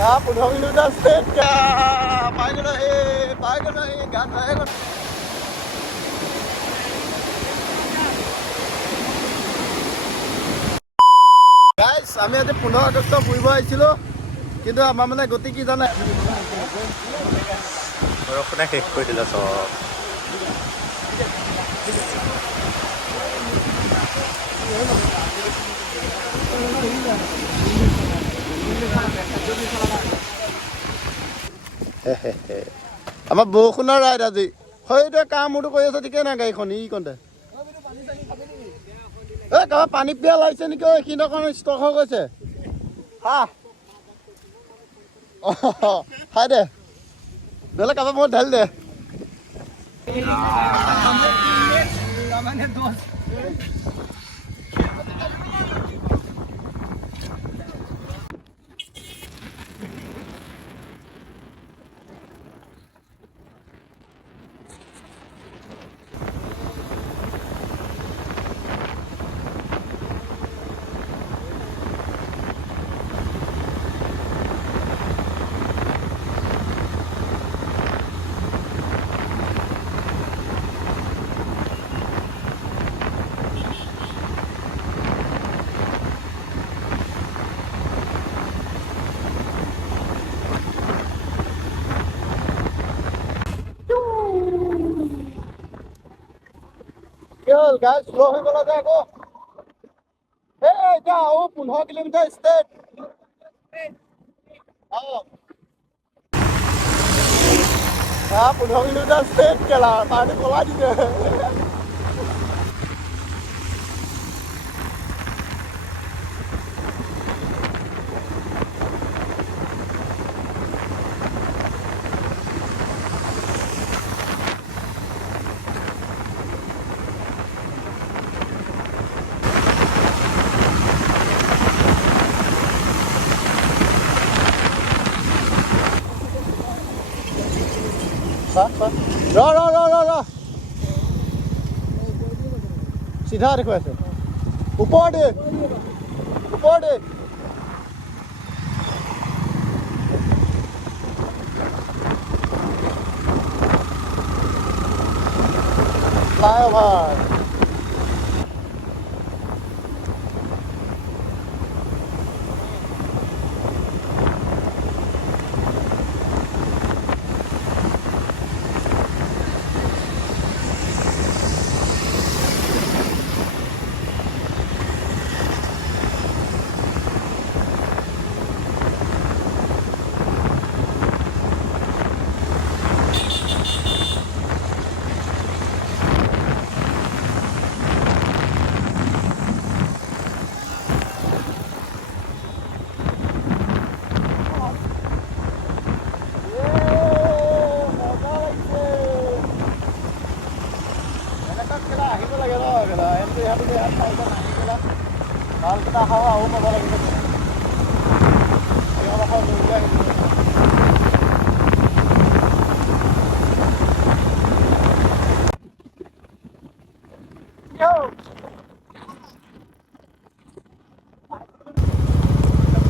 15 kilometre state क्या पाएगा नहीं गान रहेगा গাইস আমি আজি 15 আগষ্ট ফুৰিব আহিছিলো কিন্তু আমাৰ মানে গতি কি জানে বৰষুণে শেষ কৰি দিলে চব আমাৰ বৰষুণৰ ৰাইড আজি হয়তো কামটো কৰি আছে ঠিকে না গাড়ীখন ই কণ্টে কাৰোবাৰ পানী পিয়া লাগিছে নেকি এইখিনি অকণ ষ্টক হৈ গৈছে হা খাই দে নহ'লে কাৰোবাৰ মূৰত ঢালি দে গাইজ শ্ল' হৈ গ'লা যে আকৌ এতিয়া আৰু 15 কিলোমিটাৰ ষ্টেট 15 কিলোমিটাৰ ষ্টেট কেলা পানী পলাই দিছে ৰ চিধা দেখুৱাইছে ওপৰতে ফ্লাইঅভাৰ ভালকেইটা খাওঁ আৰু মজা লাগিব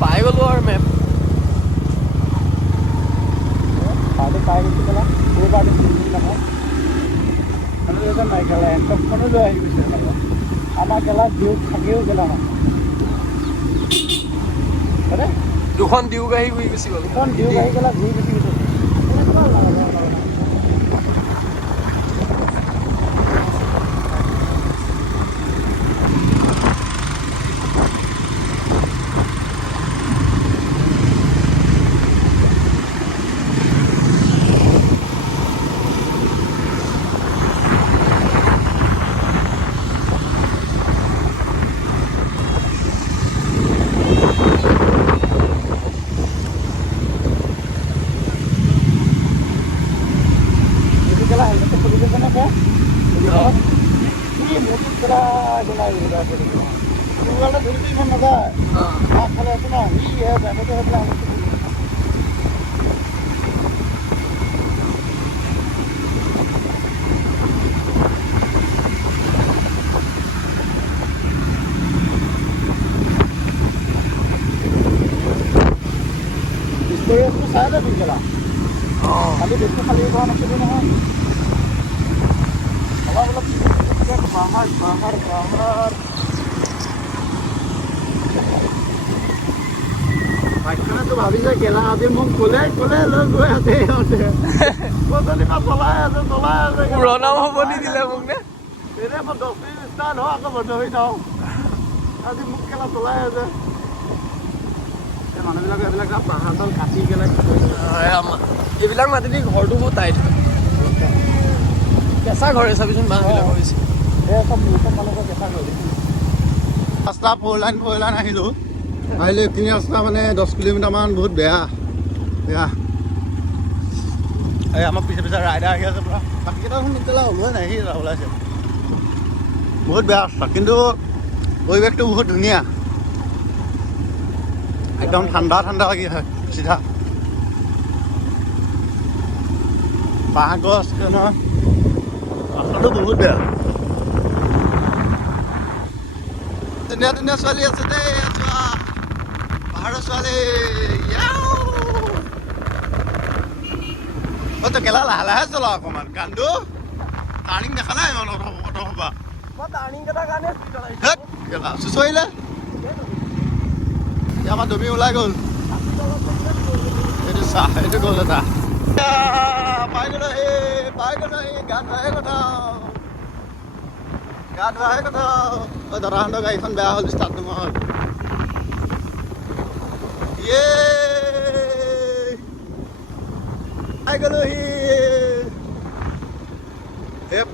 পাই গ'লো আৰু মেপ পাই গৈছে পেলা নহয় নাই খেলা এনকখনো লৈ আহি গৈছে আমাৰ খেলা দিও থাকিও গেলা দুখন দিও গাড়ী ঘূৰি গুচি গ'ল দুখন দিও গাড়ী গেলা ঘূৰি গুচি গৈছে পৰিৱেশটো চাই দে পিছবেলা খালি বেছি খালী কৰা নাছিলোঁ নহয় অলপ পাহাৰ বাইকখনেতো ভাবিছে কেলা আজি মোক ক'লে লৈ গৈ আছে সিহঁতে পইচা চলাই আছে প্ৰণাম হ'ব নিদিলে মোক নে এনে মই 10 মিনিট ষ্টাৰ্ট হয় আকৌ বন্ধ হৈ যাওঁ আজি মোক কেলা চলাই আছে মানুহবিলাকে এইবিলাক পাহাৰ তল কাটি কেলা এইবিলাক মাটি দি ঘৰটো বহুত টাইট হয় কেঁচা ঘৰে চাবিচোন বাঁহবিলাক হৈছে চব মানুহৰ কেঁচা ঘৰ ৰাস্তা 4 লাইন আহিলোঁ এইখিনি ৰাস্তা মানে 10 কিলোমিটাৰমান বহুত বেয়া এই আমাৰ পিছে ৰাইডাৰ আহি আছে পুৰা বাকীকেইটা সোনকালে ওলোৱাই নাই সি ওলাইছে বহুত বেয়া ৰাস্তা কিন্তু পৰিৱেশটো বহুত ধুনীয়া একদম ঠাণ্ডা লাগি হয় চিধা বাঁহ গছ ৰাস্তাটো বহুত বেয়া ধুনীয়া ছোৱালী আছে দেই পাহাৰৰ ছোৱালী তই কেলা লাহে চলা অকণমান কান্দো টাৰ্ণিং দেখা নাই ইমান অথবা কেলা চুচৰিলে আমাৰ দমি ওলাই গ'ল এইটো চাহ এইটো গ'ল এটা পাই গ'ল গা ধোৱাহে কথা দাদাহঁতৰ গাড়ীখন বেয়া হ'ল ষ্টাৰ্ট নহ'ল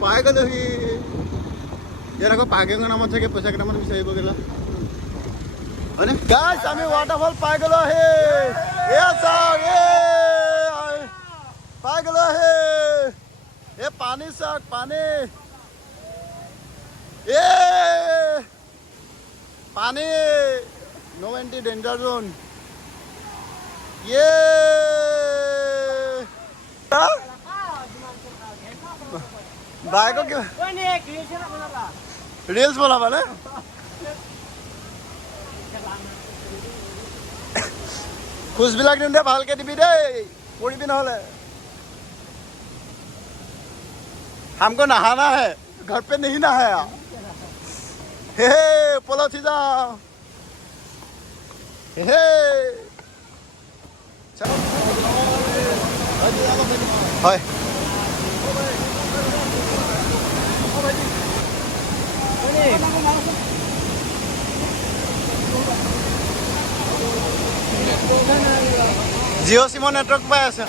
পাই গ'লোহি ইয়াত আকৌ পাৰ্কিঙৰ নামত চাগে পইচা কেইটামান বিচাৰিব গ'লা হয়নে গাইছ আমি ৱাটাৰফল পাই গ'লো পাই গ'লো পানী চাওক পানী নো এন্ট্রি ডেঞ্জাৰ জোন বাইক ৰিলছ বনাবা নে খোজবিলাক দিওঁতে ভালকে দিবি দেই পৰিবি নহ'লে हमको नहाना है घर पे नहीं नहाया हे पोलो थी जाओ हे হয় জিঅ' সিমৰ নেটৱৰ্ক পাই আছে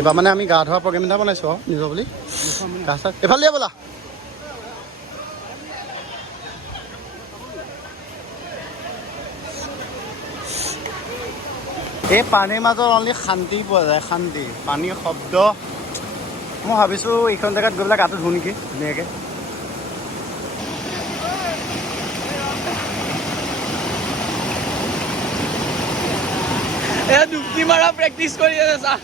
এবাৰ মানে আমি গা ধোৱা প্ৰগ্ৰেম এটা বনাইছোঁ আৰু নিজৰ বুলি গা চা এইফালে দিয়া ব'লা এই পানীৰ মাজত অনলি শান্তি পোৱা যায় শান্তি পানীৰ শব্দ মই ভাবিছোঁ এইখন জেগাত গৈ পেলাই গাটো ধুওঁ নেকি ধুনীয়াকৈ ডুবকি মাৰা প্ৰেক্টিচ কৰি আছে চা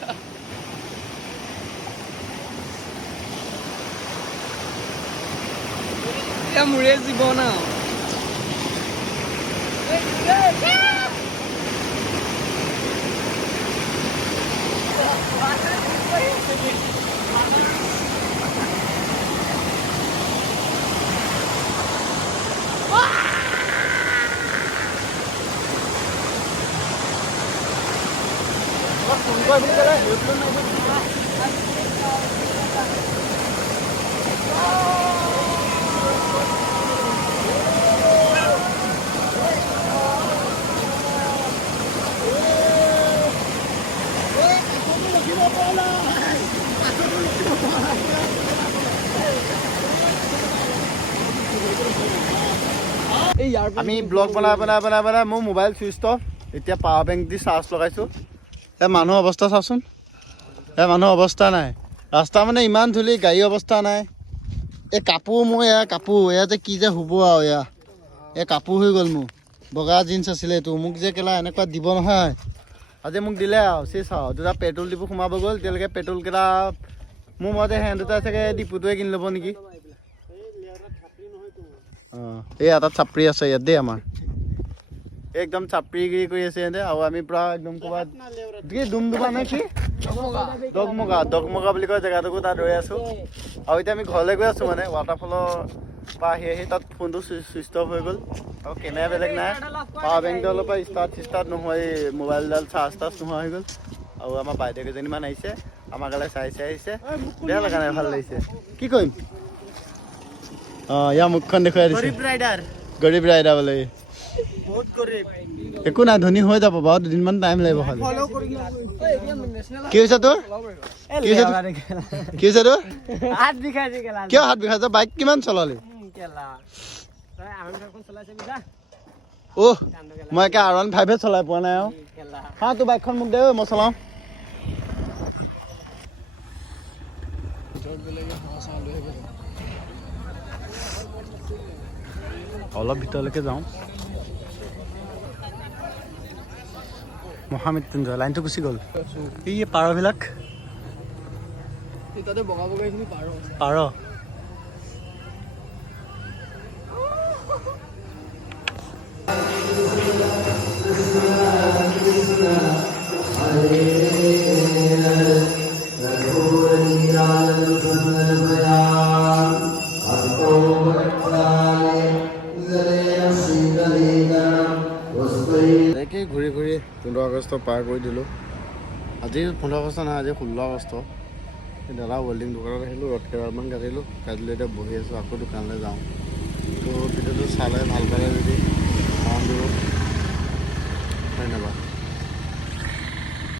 মোৰে জীৱন আমি ব্লগ বনাই মোৰ মোবাইল চুইচ অফ এতিয়া পাৱাৰ বেংক দি চাৰ্জ লগাইছোঁ মানুহৰ অৱস্থা চাওচোন মানুহৰ অৱস্থা নাই ৰাস্তা মানে ইমান ধূলি গাড়ী অৱস্থা নাই এই কাপোৰ মোৰ কাপোৰ যে কি যে হ'ব আৰু কাপোৰ হৈ গ'ল মোৰ বগা জিন্স আছিলে এইটো মোক যে কেলা এনেকুৱা দিব নহয় আজি মোক দিলে আৰু চেচ আৰু দুটা পেট্ৰল ডিপু সোমাব গ'ল এতিয়ালৈকে পেট্ৰলকেইটা মোৰ মতে সিহঁত দুটা চাগে ডিপুটোৱে কিনি ল'ব নেকি অঁ এই এটা চাপৰি আছে ইয়াত দেই আমাৰ একদম চাপৰিগিৰি কৰি আছে ইয়াতে আৰু আমি পুৰা একদম ক'ৰবাত কি ডুমডুমা নে কি দগমগা বুলি কয় জেগাটোকো তাত ৰৈ আছোঁ আৰু এতিয়া আমি ঘৰলৈ গৈ আছোঁ মানে ৱাটাৰফলৰ পৰা আহি তাত ফোনটো চুইচ অফ হৈ গ'ল আৰু কেমেৰা বেলেগ নাই পাৱাৰ বেংকডালৰ পৰা ষ্টাৰ্ট নহয় মোবাইলডাল চাৰ্জ নোহোৱা হৈ গ'ল আৰু আমাৰ বাইদেউ কেইজনীমান আহিছে আমাৰ গালে চাই আহিছে বেয়া লগা নাই ভাল লাগিছে কি কৰিম অঁ ইয়াৰ মুখখন দেখুৱাই দিছে গৰীব ৰাইডাৰ বোলে একো নাই ধনী হৈ যাব বাৰু দুদিনমান টাইম লাগিব খালি কি হৈছে তোৰ কি হৈছে তোৰ কিয় হাত বিষাইছে বাইক কিমান চলালি অহ মই একে R15 চলাই পোৱা নাই আৰু হা তোৰ বাইকখন মোক দে মই চলাওঁ অলপ ভিতৰলৈকে যাওঁ মহামৃত্যুঞ্জয় লাইনটো গুচি গ'ল এই পাৰবিলাক পাৰ ঘূৰি ঘূৰি 15 আগষ্ট পাৰ কৰি দিলোঁ আজি 15 আগষ্ট নহয় আজি 16 আগষ্ট দাদা ৱেল্ডিং দোকানত আহিলোঁ ৰদ কেইডালমান কাটিলোঁ এতিয়া বহি আছোঁ আকৌ দোকানলৈ যাওঁ তো ভিডিঅ'টো চালে ভাল পালে যদি দিব ধন্যবাদ